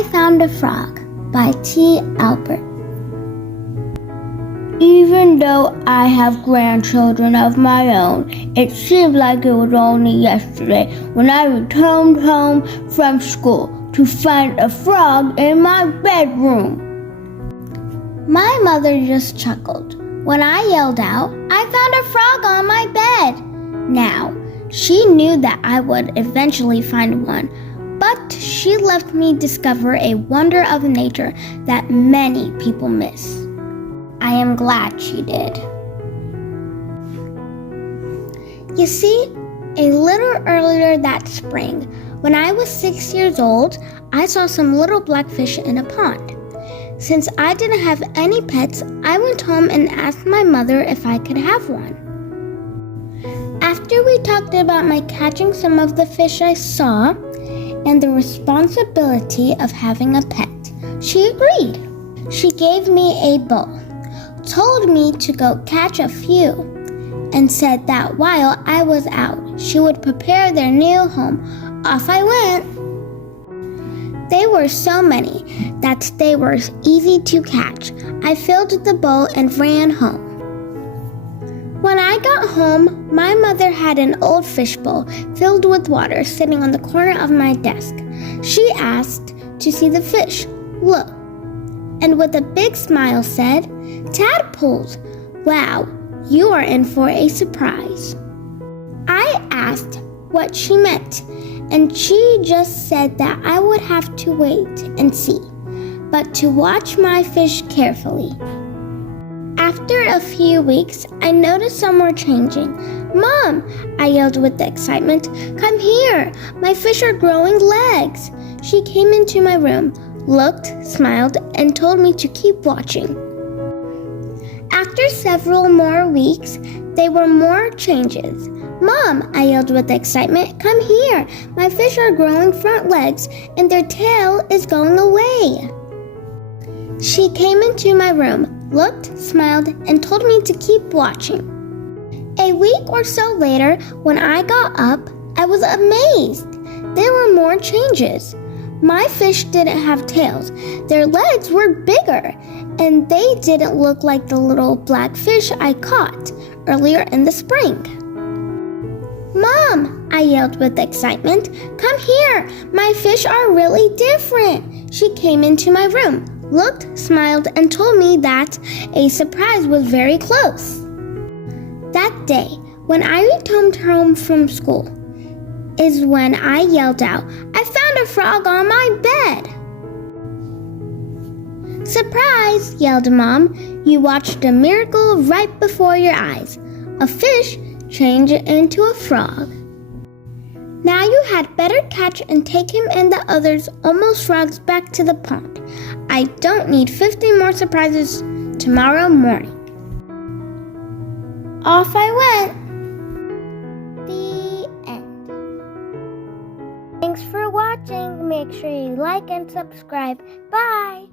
I Found a Frog by T. Albert. Even though I have grandchildren of my own, it seems like it was only yesterday when I returned home from school to find a frog in my bedroom. My mother just chuckled when I yelled out, "I found a frog on my bed!" Now, she knew that I would eventually find one, but she left me discover a wonder of nature that many people miss. I am glad she did. You see, a little earlier that spring, when I was 6 years old, I saw some little blackfish in a pond. Since I didn't have any pets, I went home and asked my mother if I could have one. After we talked about my catching some of the fish I saw and the responsibility of having a pet, she agreed. She gave me a bowl, told me to go catch a few, and said that while I was out, she would prepare their new home. Off I went. They were so many that they were easy to catch. I filled the bowl and ran home. When I got home, my mother had an old fishbowl filled with water sitting on the corner of my desk. She asked to see the fish. Look, and with a big smile said, "Tadpoles! Wow, you are in for a surprise." I asked what she meant, and she just said that I would have to wait and see, but to watch my fish carefully. After a few weeks, I noticed some were changing. "Mom," I yelled with excitement, "come here! My fish are growing legs!" She came into my room, looked, smiled, and told me to keep watching. After several more weeks, there were more changes. "Mom," I yelled with excitement, "come here! My fish are growing front legs and their tail is going away." She came into my room, looked, smiled, and told me to keep watching. A week or so later, when I got up, I was amazed. There were more changes. My fish didn't have tails. Their legs were bigger, and they didn't look like the little black fish I caught earlier in the spring. "Mom," I yelled with excitement, "come here! My fish are really different!" She came into my room, looked, smiled, and told me that a surprise was very close. That day, when I returned home from school, is when I yelled out, "I found a frog on my bed!" "Surprise!" yelled Mom. "You watched a miracle right before your eyes. A fish changed into a frog. Now you had better catch and take him and the others almost frogs back to the pond. I don't need 50 more surprises tomorrow morning." Off I went. The end. Thanks for watching. Make sure you like and subscribe. Bye.